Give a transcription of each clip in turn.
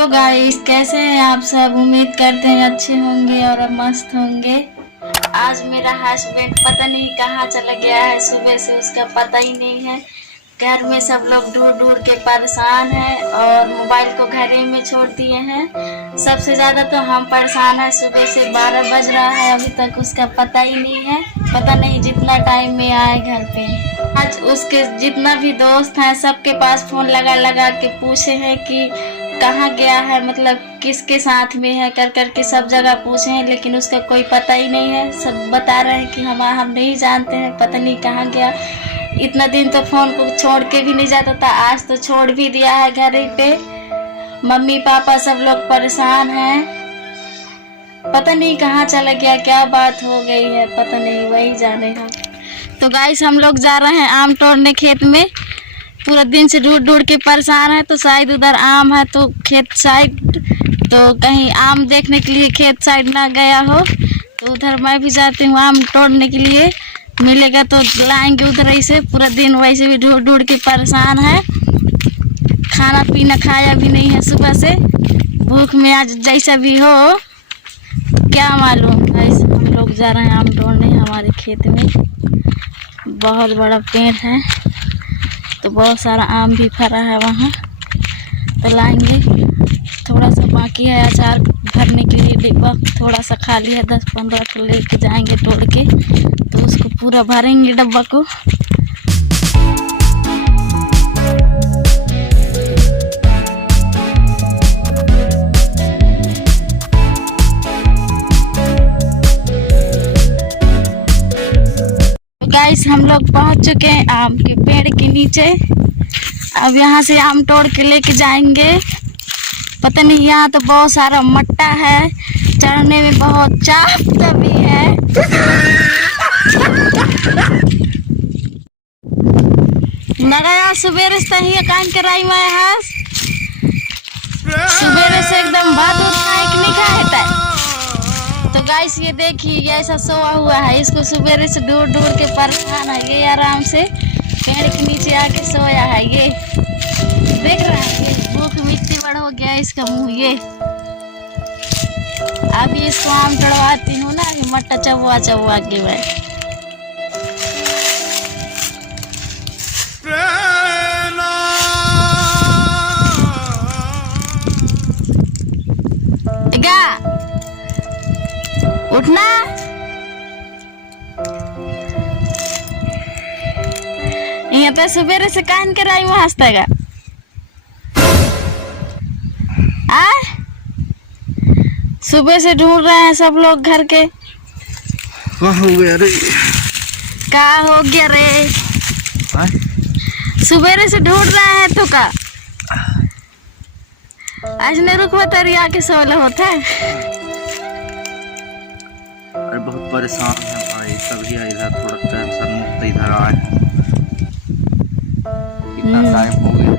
Hello guys, कैसे हैं आप सब। उम्मीद करते हैं अच्छे होंगे और मस्त होंगे। आज मेरा हस्बैंड पता नहीं कहाँ चला गया है, सुबह से उसका पता ही नहीं है। घर में सब लोग ढूंढ ढूंढ के परेशान हैं और मोबाइल को घर ही में छोड़ दिए हैं। सबसे ज़्यादा तो हम परेशान हैं। सुबह से 12 बज रहा है, अभी तक उसका पता ही नहीं है। पता नहीं जितना टाइम में आए घर पे। आज उसके जितना भी दोस्त हैं सबके पास फ़ोन लगा लगा के पूछे हैं कि कहाँ गया है, मतलब किसके साथ में है, कर कर के सब जगह पूछे हैं, लेकिन उसका कोई पता ही नहीं है। सब बता रहे हैं कि हम नहीं जानते हैं, पता नहीं कहाँ गया। इतना दिन तो फ़ोन को छोड़ के भी नहीं जाता था, आज तो छोड़ भी दिया है घर ही पे। मम्मी पापा सब लोग परेशान हैं, पता नहीं कहाँ चला गया, क्या बात हो गई है, पता नहीं, वही जाने हैं। तो गाइस, हम लोग जा रहे हैं आम तोड़ने खेत में। पूरा दिन से ढूंढ ढूंढ के परेशान है, तो शायद उधर आम है तो खेत साइड, तो कहीं आम देखने के लिए खेत साइड ना गया हो, तो उधर मैं भी जाती हूँ आम तोड़ने के लिए। मिलेगा तो लाएंगे उधर ही से। पूरा दिन वैसे भी ढूंढ ढूंढ के परेशान है, खाना पीना खाया भी नहीं है सुबह से। भूख में आज जैसा भी हो क्या मालूम। ऐसे हम लोग जा रहे हैं आम तोड़ने हमारे खेत में। बहुत बड़ा पेड़ है तो बहुत सारा आम भी फरा है वहाँ, तो लाएंगे। थोड़ा सा बाकी है अचार भरने के लिए, डिब्बा थोड़ा सा खाली है, 10-15 को लेके जाएंगे तोड़ के, तो उसको पूरा भरेंगे डब्बा को। गाइस, हम लोग पहुंच चुके हैं आम के पेड़ के नीचे। अब यहाँ से आम तोड़ के लेके जाएंगे। पता नहीं, यहाँ तो बहुत सारा मट्टा है, चढ़ने में बहुत चाहता भी है। नया सुबेरे से ही कान कराई मैं हंस, सुबेरे से एकदम भात नहीं खाए। तो गाइस, ये देखिए ऐसा सोया हुआ है, इसको सुबेरे से ढूंढ ढूंढ के परेशान है। ये आराम से पेड़ के नीचे आके सोया है, ये देख रहा है। ये भूख में इतनी बड़ा हो गया इसका मुंह। ये अभी इसको आम तोड़वाती हूँ ना, ये मट्टा चबवा चबवा के मैं। उठना, यहाँ पे सुबेरे से कान कराई वो हंसता सुबह से ढूंढ रहे हैं सब लोग घर के। क्या हो गया रे? क्या हो गया रे? सुबेरे से ढूंढ रहे हैं तो का आज नहीं रुकवा तरी आके सोला होता है। अरे बहुत परेशान है भाई, तभी इधर थोड़ा टेंशन मुक्त इधर आए। कितना टाइम हो गया है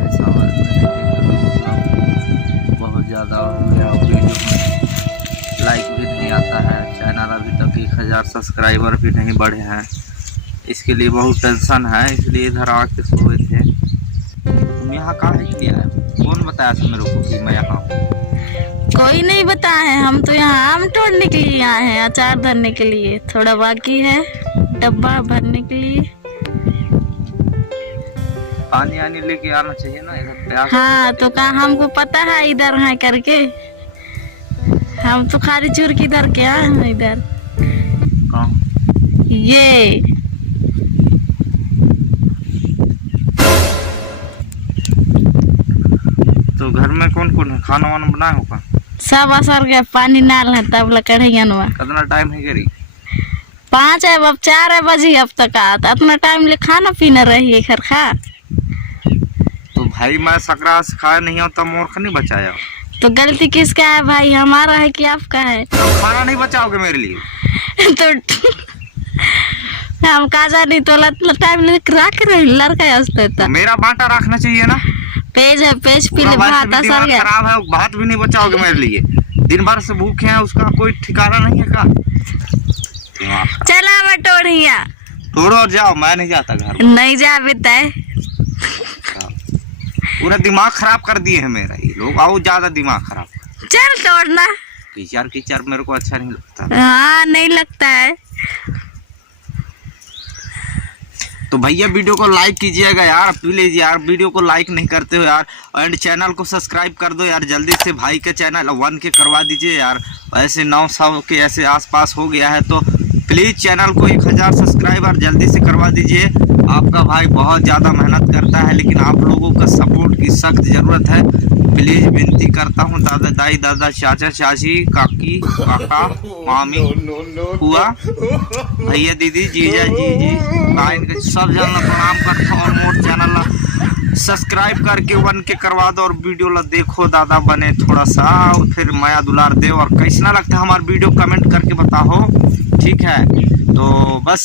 बहुत ज़्यादा हो गया। वीडियो में लाइक भी नहीं आता है, चैनल अभी तक 1000 सब्सक्राइबर भी नहीं बढ़े हैं। इसके लिए बहुत टेंशन है, इसलिए इधर आके सोए थे। तुम यहाँ काहे किया है? कौन बताया था मेरे को कि मैं यहाँ? कोई नहीं बताया है, हम तो यहाँ आम तोड़ने के लिए आए हैं, अचार भरने के लिए। थोड़ा बाकी है डब्बा भरने के लिए। पानी आने लेके आना चाहिए ना इधर प्यास। हाँ, तो कहा हमको पता है इधर है करके, हम तो खाली चूर की इधर क्या है इधर। ये तो घर में कौन कौन है? खाना वाना बनाया होगा? सब असर गया, पानी नाल है तब लकड़िया। कितना टाइम है करी? 5 है, अब 4 बजे अब तक आता। अपना टाइम ले खाना पीना रही घर खा। तो भाई मैं सकरा से खाया नहीं होता, मूर्ख नहीं बचाया। तो गलती किसका है भाई, हमारा है कि आपका है? तो खाना नहीं बचाओगे मेरे लिए? तो हम कहा जानी तो टाइम रख रहे लड़का तो मेरा बांटा रखना चाहिए ना। पेज है, पेज पी ले। भात असर गया, खराब है, भात भी नहीं बचाओगे मेरे लिए। दिन भर से भूखे हैं, उसका कोई ठिकाना नहीं है का? चला बटोरिया तोड़ो और जाओ, मैं नहीं जाता घर। नहीं जा बेटा। पूरा दिमाग खराब कर दिए हैं मेरा ये लोग, आओ ज्यादा दिमाग खराब। चल तोड़ना। कीचड़ कीचड़ मेरे को अच्छा नहीं लगता। हाँ नहीं लगता है। तो भैया वीडियो को लाइक कीजिएगा यार, प्लीज यार, वीडियो को लाइक नहीं करते हो यार, एंड चैनल को सब्सक्राइब कर दो यार जल्दी से। भाई के चैनल 1K करवा दीजिए यार, ऐसे 900 के ऐसे आसपास हो गया है, तो प्लीज़ चैनल को 1000 सब्सक्राइबर जल्दी से करवा दीजिए। आपका भाई बहुत ज़्यादा मेहनत करता है, लेकिन आप लोगों का सपोर्ट की सख्त ज़रूरत है। प्लीज़ विनती करता हूँ दादा दाई दादा चाचा चाची काकी काका मामी हुआ भैया दीदी जीजा जीजी बहन के सब जन प्रणाम करता हूँ, और मोर चैनल सब्सक्राइब करके 1K करवा दो, और वीडियो ला देखो दादा बने थोड़ा सा, और फिर माया दुलार दे, और कैसा लगता है हमारा वीडियो कमेंट करके बताओ, ठीक है। तो बस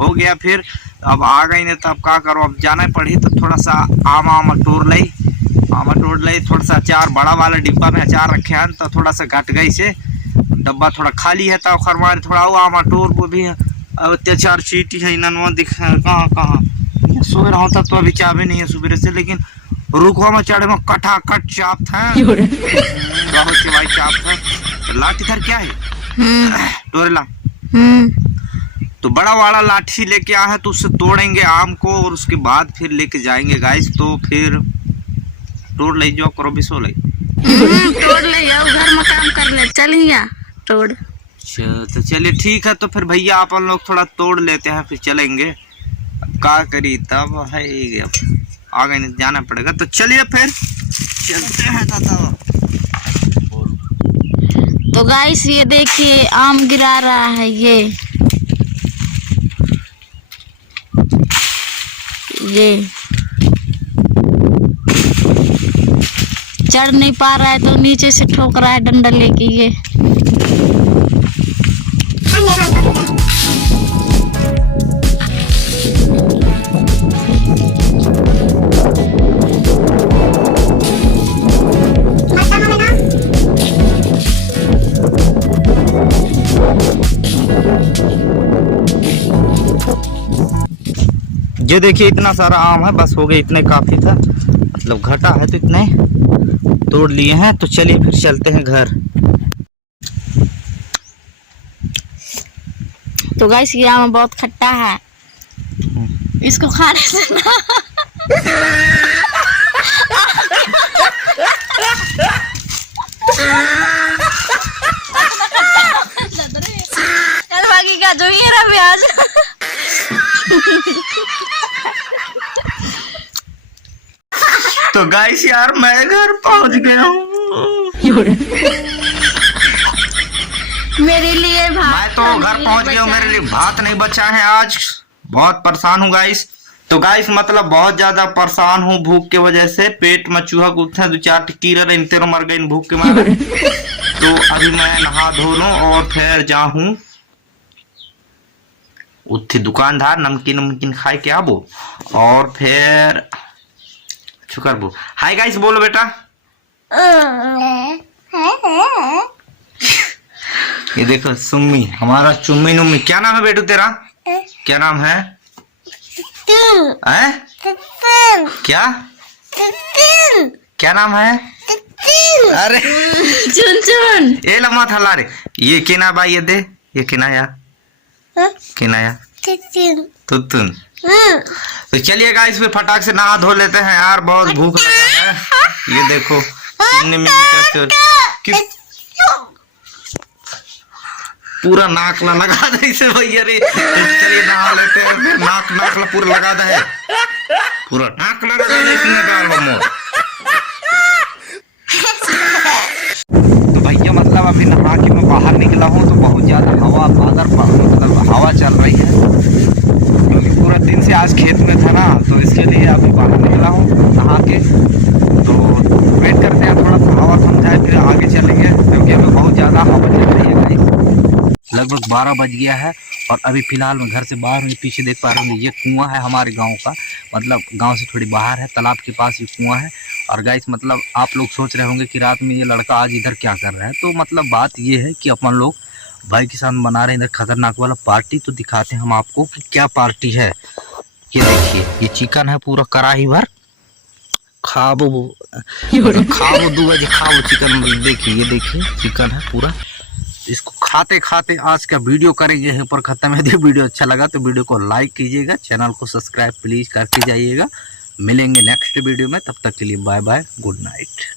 हो गया, फिर अब आ गई नहीं तो अब क्या करो, अब जाना पड़ी। तो थोड़ा सा आमा टोर ली, थोड़ा सा अचार बड़ा वाला डिब्बा में अचार रखे हैं, तो थोड़ा सा घट गई से डब्बा थोड़ा खाली है, तो खरवार थोड़ा वो आमा टोर को भी अत्याचार चीटी है ननवा दिख कहाँ सो रहा था, तो अभी चाबे नहीं है सुबह से, लेकिन रुकवा में चढ़े में कटाकट चाप था बहुत से भाई चाप था। तो लाठी थर क्या है टोरेला, तो बड़ा वाला लाठी लेके आया है, तो उससे तोड़ेंगे आम को, और उसके बाद फिर लेके जाएंगे गाइस। तो फिर तोड़ ले जाओ करो भी सो ले तोड़ ले जाओ, घर में काम कर ले, चलिए तोड़। तो चलिए ठीक है, तो फिर भैया अपन लोग थोड़ा तोड़ लेते हैं, फिर चलेंगे। अब क्या करी तब है, अब आगे नहीं जाना पड़ेगा, तो चलिए फिर चलते हैं दादा। तो गाइस ये देखिए आम गिरा रहा है, ये चढ़ नहीं पा रहा है, तो नीचे से ठोक रहा है डंडा लेके ये। ये देखिए इतना सारा आम है, बस हो गए इतने काफी था, मतलब घटा है तो इतने तोड़ लिए हैं। तो चलिए फिर चलते हैं घर। तो गाइस ये आम बहुत खट्टा है, इसको खाने से ना बाकी का जो ये रहा प्याज तो गाइस यार मैं घर पहुंच गया हूँ। मेरे लिए भात, मैं तो घर पहुंच गया हूँ, मेरे लिए भात नहीं बचा है आज, बहुत परेशान हूँ गाइस। तो गाइस मतलब बहुत ज्यादा परेशान हूँ भूख के वजह से, पेट में चूहा कूदते हैं, 2-4 कीड़े इन तेरह मर गए इन भूख के मारे। तो अभी मैं नहा धो लूं और फिर जाऊँ उत्थे दुकानदार नमकीन खाए के आबो, और फिर शुक्र बो। हाय गाइस बोलो बेटा। ये देखो सुम्मी, हमारा चुम्मी नुम्मी। क्या नाम है बेटू तेरा? क्या नाम है? क्या क्या नाम है? अरे चुन चुन ए लम्मा था ला रे, ये केना बा, ये दे, ये केना या केना तुतुन। तो चलिए गाइस फिर फटाक से नहा धो लेते हैं यार, बहुत भूख लगा है। ये देखो पूरा नाक ला लगा दे इसे भैया रे। चलिए नहा लेते हैं, फिर नाक ला पूरा लगा दे, पूरा नाक लगा दे इसने डाल मोर। तो भैया मतलब अभी नहा के मैं बाहर निकला हूँ, तो बहुत ज्यादा हवा मतलब हवा चल रही है, क्योंकि पूरा दिन से आज खेत में था ना, तो इसके लिए अभी बाहर निकला हूँ नहा के। तो वेट करते हैं थोड़ा सा हवा थम जाए, फिर आगे चलेंगे, क्योंकि अभी बहुत ज़्यादा हवा चल रही है गाइस। लगभग 12 बज गया है, और अभी फिलहाल मैं घर से बाहर हूँ। पीछे देख पा रहा हूँ ये कुआं है हमारे गाँव का, मतलब गाँव से थोड़ी बाहर है, तालाब के पास ये कुआं है। और गाइस मतलब आप लोग सोच रहे होंगे कि रात में ये लड़का आज इधर क्या कर रहा है, तो मतलब बात ये है कि अपन लोग भाई के साथ बना रहे हैं इधर खतरनाक वाला पार्टी। तो दिखाते हैं हम आपको कि क्या पार्टी है। ये देखिए ये चिकन है पूरा कढ़ाई भर, खाबो खाबो 2 बजे खाओ चिकन। देखिए ये देखिए चिकन है पूरा। इसको खाते खाते आज का वीडियो करेंगे यहीं पर खत्म। यदि वीडियो अच्छा लगा तो वीडियो को लाइक कीजिएगा, चैनल को सब्सक्राइब प्लीज करके जाइएगा। मिलेंगे नेक्स्ट वीडियो में, तब तक के लिए बाय बाय, गुड नाइट।